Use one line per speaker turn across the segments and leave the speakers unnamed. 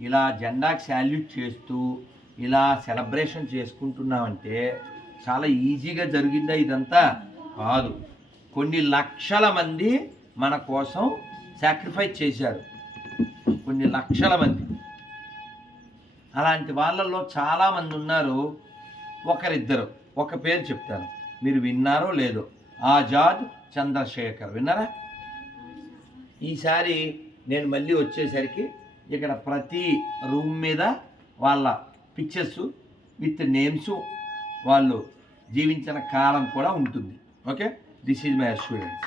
ఇలా జెండాకి శాల్యూట్ చేస్తూ ఇలా సెలబ్రేషన్ చేసుకుంటున్నామంటే చాలా ఈజీగా జరిగిందా ఇదంతా? కాదు. కొన్ని లక్షల మంది మన కోసం సాక్రిఫైస్ చేశారు. కొన్ని లక్షల మంది. అలాంటి వాళ్ళల్లో చాలామంది ఉన్నారు. ఒకరిద్దరు. ఒక పేరు చెప్తాను. మీరు విన్నారో లేదో. ఆజాద్ చంద్రశేఖర్. విన్నారా? ఈసారి నేను మళ్ళీ వచ్చేసరికి ఇక్కడ ప్రతి రూమ్ మీద వాళ్ళ పిక్చర్స్ విత్ నేమ్స్ వాళ్ళు జీవించిన కాలం కూడా ఉంటుంది. Okay? This is my students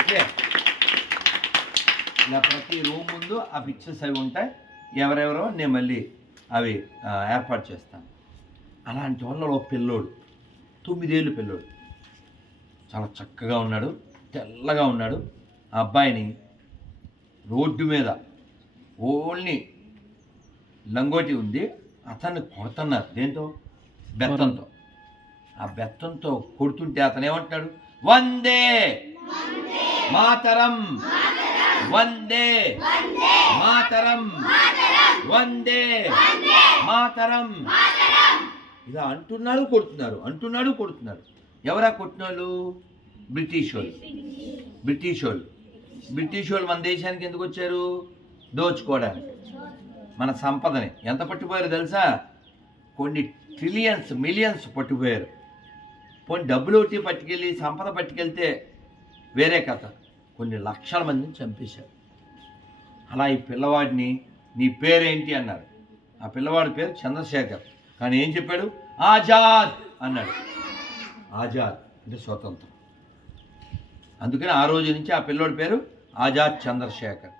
okay? ఇలా ప్రతి రూమ్ ముందు ఆ పిక్చర్స్ అవి ఉంటాయి. ఎవరెవరో నేను మళ్ళీ అవి ఏర్పాటు చేస్తాను. అలాంటి వాళ్ళలో ఒక పిల్లోడు తొమ్మిదేళ్ళు పిల్లోడు. చాలా చక్కగా ఉన్నాడు. తెల్లగా ఉన్నాడు. ఆ అబ్బాయిని రోడ్డు మీద ఓన్లీ లంగోటి ఉంది. అతన్ని కొడుతున్నారు. దేంతో? బెత్తంతో. ఆ బెత్తంతో కొడుతుంటే అతను ఏమంటున్నాడు? వందే మాతరం. వందే మాతరం. వందే మాతరం. ఇలా అంటున్నారు కొడుతున్నారు. అంటున్నాడు కొడుతున్నారు. ఎవరా కొట్టినోళ్ళు? బ్రిటిష్ వాళ్ళు బ్రిటిష్ వాళ్ళు బ్రిటిష్ వాళ్ళు మన దేశానికి ఎందుకు వచ్చారు? దోచుకోవడానికి. మన సంపదని. ఎంత పట్టుపోయారు తెలుసా? కొన్ని ట్రిలియన్స్ మిలియన్స్ పట్టుపోయారు కొన్ని డబ్బులు ఒకటి పట్టుకెళ్ళి సంపద పట్టుకెళ్తే వేరే కథ. కొన్ని లక్షల మందిని చంపేశారు. అలా ఈ పిల్లవాడిని నీ పేరేంటి అన్నారు. ఆ పిల్లవాడి పేరు చంద్రశేఖర్. కానీ ఏం చెప్పాడు? ఆజాద్ అన్నాడు. ఆజాద్ అంటే స్వతంత్రం. అందుకని ఆ రోజు నుంచి ఆ పిల్లోడి పేరు ఆజాద్ చంద్రశేఖర్.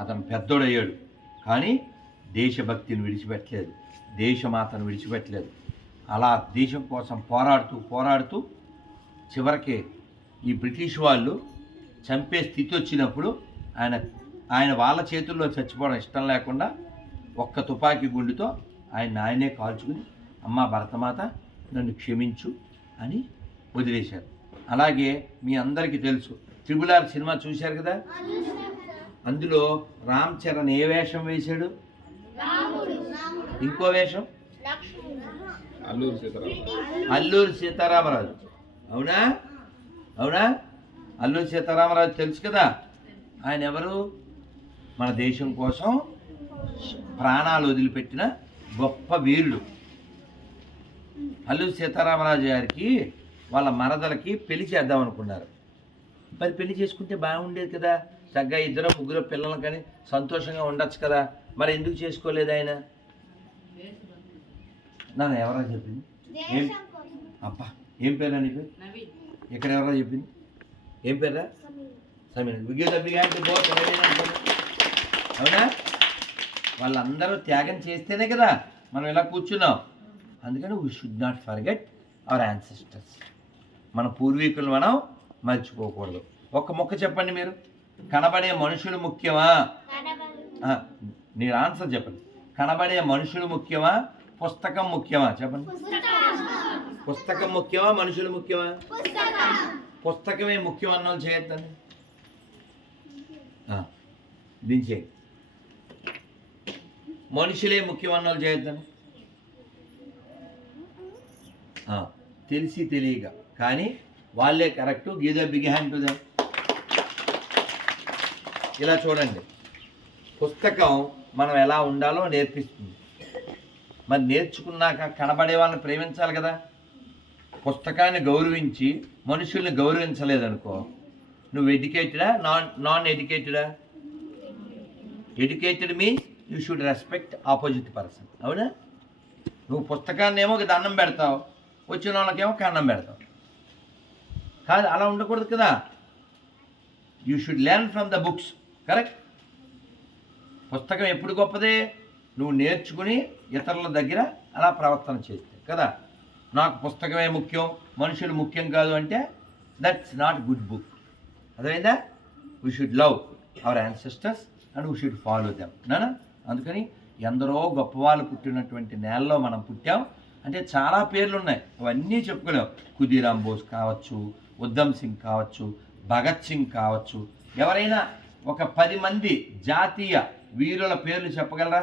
అతను పెద్దోడయ్యాడు కానీ దేశభక్తిని విడిచిపెట్టలేదు దేశమాతను విడిచిపెట్టలేదు. అలా దేశం కోసం పోరాడుతూ పోరాడుతూ చివరికి ఈ బ్రిటిష్ వాళ్ళు చంపే స్థితి వచ్చినప్పుడు ఆయన ఆయన వాళ్ళ చేతుల్లో చచ్చిపోవడం ఇష్టం లేకుండా ఒక్క తుపాకీ గుండుతో ఆయన ఆయనే కాల్చుకుని అమ్మ భరతమాత నన్ను క్షమించు అని వదిలేశారు. అలాగే మీ అందరికీ తెలుసు. త్రిబుల్ ఆర్ సినిమా చూశారు కదా? అందులో రామ్ చరణ్ ఏ వేషం వేశాడు? ఇంకో వేషం?
అల్లూరు సీతారాం
అల్లూరి సీతారామరాజు. అవునా? అవునా? అల్లూరి సీతారామరాజు తెలుసు కదా? ఆయన ఎవరు? మన దేశం కోసం ప్రాణాలు వదిలిపెట్టిన గొప్ప వీరుడు. అల్లూరి సీతారామరాజు గారికి వాళ్ళ మరదలకి పెళ్ళి చేద్దాం అనుకున్నారు. మరి పెళ్ళి చేసుకుంటే బాగుండేది కదా. చక్కగా ఇద్దరు ముగ్గురు పిల్లలు కానీ సంతోషంగా ఉండొచ్చు కదా. మరి ఎందుకు చేసుకోలేదు ఆయన? నాన్న ఎవరా చెప్పింది? ఏం అబ్బా ఏం పేరా నీ పేరు ఇక్కడ ఎవరా చెప్పింది? ఏం పేరా తప్పిగా తెలియదు అనుకోండి. అవునా? వాళ్ళందరూ త్యాగం చేస్తేనే కదా మనం ఇలా కూర్చున్నాం. అందుకని we should not forget our ancestors మన పూర్వీకులు మనం మర్చిపోకూడదు. ఒక్క మొక్క చెప్పండి మీరు. కనబడే మనుషులు ముఖ్యమా? మీరు ఆన్సర్ చెప్పండి. కనబడే మనుషులు ముఖ్యమా? పుస్తకం ముఖ్యమా? చెప్పండి. పుస్తకం. ముఖ్యమా? మనుషులు ముఖ్యమా? పుస్తకమే ముఖ్యం అన్న వాళ్ళు చేయొద్దండి దించే మనుషులే ముఖ్యం అన్న వాళ్ళు చేయొద్దండి తెలిసి తెలియక. కానీ వాళ్ళే correct. Give a big hand to them ఇలా చూడండి. పుస్తకం మనం ఎలా ఉండాలో నేర్పిస్తుంది. మరి నేర్చుకున్నాక కనబడే వాళ్ళని ప్రేమించాలి కదా. పుస్తకాన్ని గౌరవించి మనుషుల్ని గౌరవించలేదనుకో నువ్వు ఎడ్యుకేటెడా non non ఎడ్యుకేటెడా educated means you should respect opposite person అవునా? నువ్వు పుస్తకాన్ని ఏమో ఒక దండం పెడతావు వచ్చిన వాళ్ళకేమో కన్నం పెడతావు. కాదు అలా ఉండకూడదు కదా. You should learn from the books correct పుస్తకం ఎప్పుడు గొప్పదే? నువ్వు నేర్చుకుని ఇతరుల దగ్గర అలా ప్రవర్తన చేస్తే కదా. నాకు పుస్తకమే ముఖ్యం మనుషులు ముఖ్యం కాదు అంటే దట్స్ నాట్ గుడ్ బుక్ అర్థమైందా? We should love our ancestors and we should follow them నానా? అందుకని ఎందరో గొప్పవాళ్ళు పుట్టినటువంటి నేలలో మనం పుట్టాం. అంటే చాలా పేర్లు ఉన్నాయి అవన్నీ చెప్పుకోలేవు కుదీరాం బోస్ కావచ్చు ఉద్దమ్ సింగ్ కావచ్చు భగత్ సింగ్ కావచ్చు. ఎవరైనా ఒక పది మంది జాతీయ వీరుల పేర్లు చెప్పగలరా?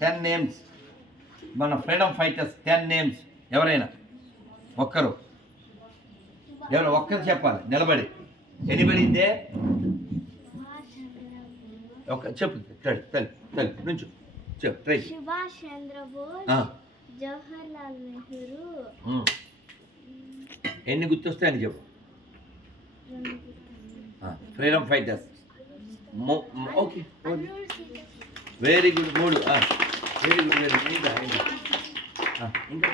టెన్ నేమ్స్ మన ఫ్రీడమ్ ఫైటర్స్ టెన్ నేమ్స్ ఎవరైనా? ఒక్కరు. ఎవరు? ఒక్కరు చెప్పాలి. నిలబడి. Anybody they? ఒక చెప్పు. తల్లి తల్లి తల్లి నుంచు. చెప్పు ట్రై
సుభాష్ చంద్రబోస్
ఆ,
జవహర్ లాల్ నెహ్రూ.
ఎన్ని గుర్తొస్తాయని చెప్పు. Freedom fighters okay very good మూడు వెరీ గుడ్ వెరీ గుడ్ ఇంకా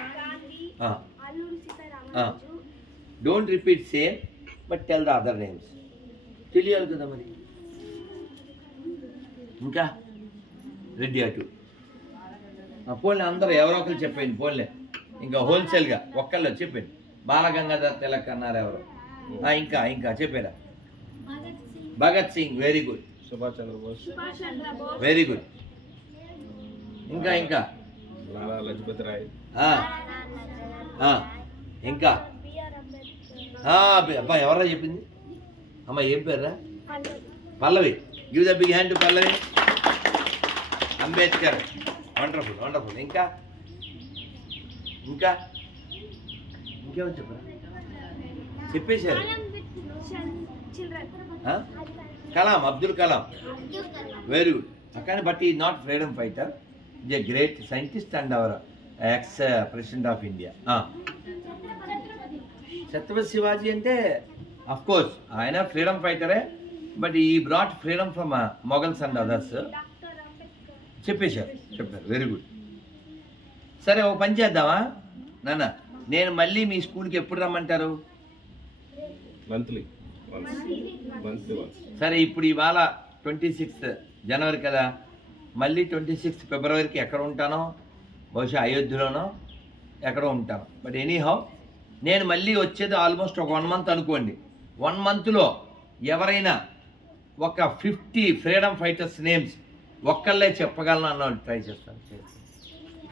ఇంకా don't repeat same but tell the other names తెలియాలి కదా మరి ఇంకా రెడ్డి అటు పోన్లే అందరూ ఎవరో ఒకరు చెప్పండి పోన్లే ఇంకా హోల్సేల్గా ఒక్కళ్ళు చెప్పండి బాలగంగాధర్ తిలక్ అన్నారు ఎవరు ఇంకా ఇంకా చెప్పారా.
Bhagat Singh.
Very good
Subhash Chandrabose
very good ఇంకా ఇంకా.
లాలా లజపతి రాయ్.
ఆ, ఆ, ఇంకా.
బిఆర్ అంబేద్కర్
ఆ, అబ్బా ఎవరా చెప్పింది? అమ్మ ఏం పేర్రా?
Pallavi.
Pallavi give the big hand to Pallavi. Ambedkar. Wonderful wonderful ఇంకా? ఇంకా? ఇంకేమని చెప్పరా? చెప్పేశారు? కలాం అబ్దుల్ కలాం. వెరీ గుడ్ కానీ but he not freedom fighter. Is a great scientist and our ex president of India Chhatrapati. Shivaji అంటే అఫ్ కోర్స్ ఆయన freedom ఫైటరే. But he brought freedom from Mughals and others చెప్పేశారు చెప్పారు. వెరీ గుడ్ సరే ఒక పని చేద్దామా? నాన్న నేను మళ్ళీ మీ స్కూల్కి ఎప్పుడు రమ్మంటారు?
మంత్లీ మంత్లీ
సరే ఇప్పుడు ఇవాళ ట్వంటీ సిక్స్త్ జనవరి కదా. మళ్ళీ ట్వంటీ సిక్స్త్ ఫిబ్రవరికి ఎక్కడ ఉంటానో? బహుశా అయోధ్యలోనో ఎక్కడో ఉంటాను. బట్ ఎనీహౌ నేను మళ్ళీ వచ్చేది ఆల్మోస్ట్ ఒక వన్ మంత్ అనుకోండి. వన్ మంత్లో ఎవరైనా ఒక ఫిఫ్టీ ఫ్రీడమ్ ఫైటర్స్ నేమ్స్ ఒక్కళ్ళే చెప్పగలను అన్న ట్రై చేస్తాను.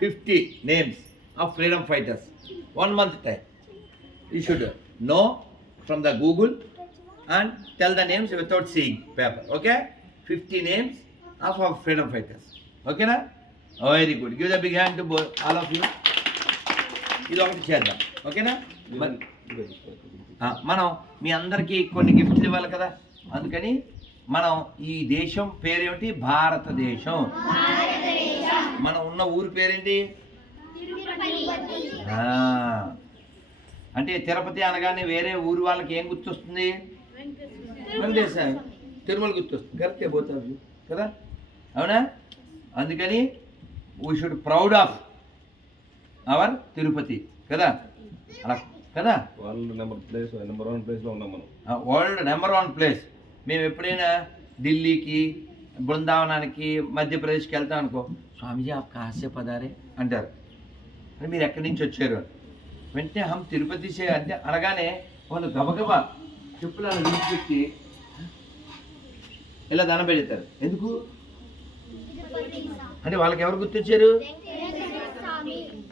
Fifty names of freedom fighters one month time you should know from the Google and tell the names without seeing paper. Okay? 50 names of our freedom fighters. Okay na? Oh, very good. Give the big hand to both, all of you. ఇది ఒకటి చేద్దాం ఓకేనా మనం మీ అందరికీ కొన్ని గిఫ్ట్లు ఇవ్వాలి కదా అందుకని మనం ఈ దేశం పేరేమిటి భారతదేశం మనం ఉన్న ఊరి పేరేంటి ఆ, అంటే తిరుపతి అనగానే వేరే ఊరి వాళ్ళకి ఏం గుర్తొస్తుంది? వెంకటేశ్వర తిరుమల గుర్తొస్తుంది. కరెక్టే పోతావు కదా? అవునా? అందుకని we should proud of our Tirupati. కదా? అలా కదా?
World number place number one ప్లేస్లో ఉన్నాం మనం.
వరల్డ్ నెంబర్ వన్ ప్లేస్ మేము ఎప్పుడైనా ఢిల్లీకి బృందావనానికి మధ్యప్రదేశ్కి వెళ్తాం అనుకో స్వామిజీ ఆప్ కాసే పదారే అంటారు. అని మీరు ఎక్కడి నుంచి వచ్చారు. వెంటనే హమ్ తిరుపతి సే అంటే అనగానే వాళ్ళు గబగబా చెప్పులు అలా విడిచిపెట్టి ఇలా దండం పెడతారు. ఎందుకు? అంటే వాళ్ళకి ఎవరు గుర్తొచ్చారు?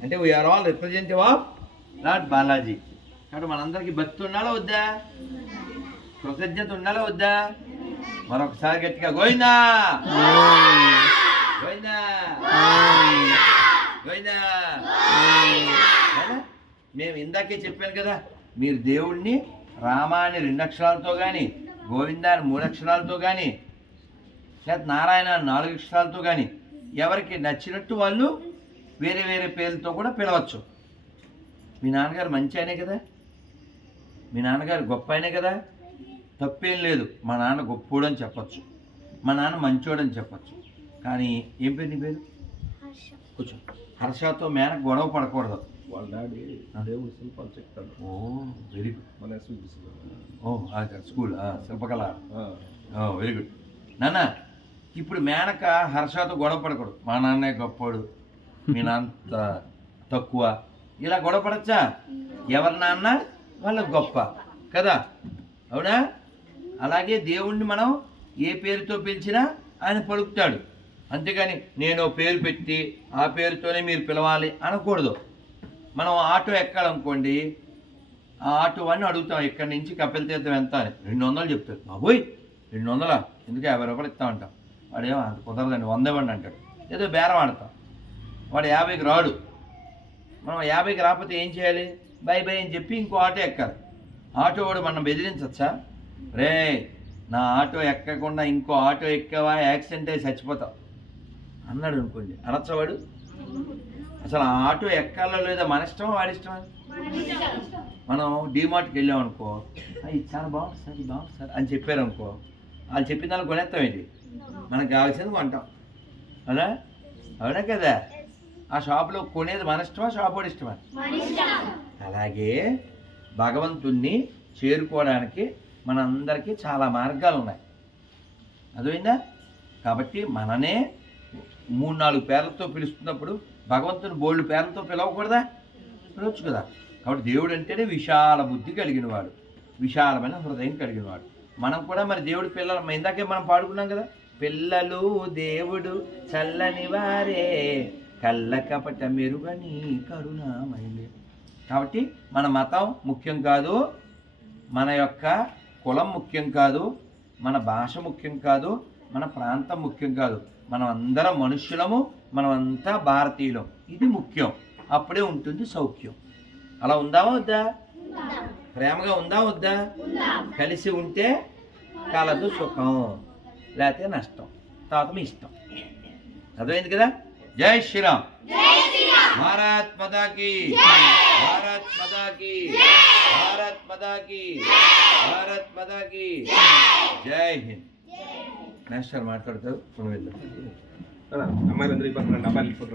అంటే we are all representative of lord Balaji కాబట్టి మనందరికీ భక్తి ఉండాలా వద్దా? కృతజ్ఞత ఉండాలా వద్దా? మరొకసారి గట్టిగా గోవిందా! గోవిందా! అవునా? మేము ఇందాకే చెప్పాను కదా మీరు దేవుణ్ణి రామాని రెండు అక్షరాలతో కానీ గోవిందా అని మూడు అక్షరాలతో కానీ లేదా నారాయణ నాలుగు అక్షరాలతో కానీ ఎవరికి నచ్చినట్టు వాళ్ళు వేరే వేరే పేర్లతో కూడా పిలవచ్చు. మీ నాన్నగారు మంచి ఆయనే కదా? మీ నాన్నగారు గొప్ప ఆయనే కదా? తప్పేం లేదు. మా నాన్న గొప్పోడు అని చెప్పచ్చు. మా నాన్న మంచోడు అని చెప్పచ్చు. కానీ ఏం పేరు నీ పేరు? కూర్చో. హర్షతో మేన గొడవ పడకూడదు.
వాళ్ళ డాడీ దేవుడు శిల్పాలు చెప్తాడు.
Oh very good.
మన ఎస్విబిసిలో
ఓ స్కూల్ ఆ, శిల్పకళ. Very good. నాన్న ఇప్పుడు మేనక హర్షతో గొడవ పడకూడదు. మా నాన్నే గొప్పోడు. మీ నాన్న తక్కువ. ఇలా గొడవ పడచ్చా? ఎవరి నాన్న? వాళ్ళ గొప్ప. కదా? అవునా? అలాగే దేవుణ్ణి మనం ఏ పేరుతో పిలిచినా ఆయన పలుకుతాడు. అంతేగాని నేను పేరు పెట్టి ఆ పేరుతోనే మీరు పిలవాలి అనకూడదు. మనం ఆటో ఎక్కాలనుకోండి ఆ ఆటో అని అడుగుతాం ఇక్కడి నుంచి కపిల తీర్థం ఎంత? అని. రెండు వందలు చెప్తారు బాబోయ్ రెండు వందలా? ఎందుకు యాభై రూపాయలు ఇస్తా ఉంటాం వాడేమో అంత కుదరదండి వంద ఇవ్వండి అంటాడు. ఏదో బేరం ఆడతాం. వాడు యాభైకి రాడు. మనం యాభైకి రాకపోతే ఏం చేయాలి? బై బై అని చెప్పి ఇంకో ఆటో ఎక్కాలి. ఆటో వాడు మనం బెదిరించచ్చా? రే నా ఆటో ఎక్కకుండా ఇంకో ఆటో ఎక్కవా? యాక్సిడెంట్ అయి చచ్చిపోతావు. అన్నాడు అనుకోండి. అరచవాడు అసలు ఆ ఆటో ఎక్కాలో లేదా మన ఇష్టమా వాడి ఇష్టమా? మనం డీమార్ట్కి వెళ్ళాం అనుకో "ఆ, ఇది చాలా బాగుంది సార్ ఇది బాగుంది సార్ అని చెప్పారు అనుకో వాళ్ళు చెప్పిన దాన్ని కొనేస్తాం ఏంటి? మనకు కావాల్సింది కొంటాం. అవునా అవునా కదా? ఆ షాప్లో కొనేది మన ఇష్టమా షాప్ వాడి ఇష్టమా? అలాగే భగవంతుణ్ణి చేరుకోవడానికి మనందరికీ చాలా మార్గాలు ఉన్నాయి. అర్థమైందా? కాబట్టి మననే మూడు నాలుగు పేర్లతో పిలుస్తున్నప్పుడు భగవంతుని బోల్డ్ పేర్లతో పిలవకూడదా? పిలవచ్చు కదా. కాబట్టి దేవుడు అంటేనే విశాల బుద్ధి కలిగిన వాడు విశాలమైన హృదయం కలిగిన వాడు మనం కూడా మరి దేవుడు పిల్లలు ఇందాకే మనం పాడుకున్నాం కదా పిల్లలు దేవుడు చల్లని వారే కళ్ళ కపట మెరుగని కరుణామయులే కాబట్టి మన మతం ముఖ్యం కాదు మన యొక్క కులం ముఖ్యం కాదు మన భాష ముఖ్యం కాదు మన ప్రాంతం ముఖ్యం కాదు. మనం అందరం మనుష్యులము మనమంతా భారతీయులం. ఇది ముఖ్యం. అప్పుడే ఉంటుంది సౌఖ్యం. అలా ఉందామా వద్దా? ప్రేమగా ఉందా వద్దా? కలిసి ఉంటే కలదు సుఖం లేకపోతే నష్టం. తర్వాత మీ ఇష్టం. అర్థమైంది కదా? జై శ్రీరామ్. భారత్ మదాకి భారత్ మదాకి భారత్ మదాకి భారత్ మదాకి జై హింద్. నెక్స్ట్ మాట్లాడతారు. మనం వెళ్దాం
అమ్మాయిలందరూ పక్కన అబ్బాయిలు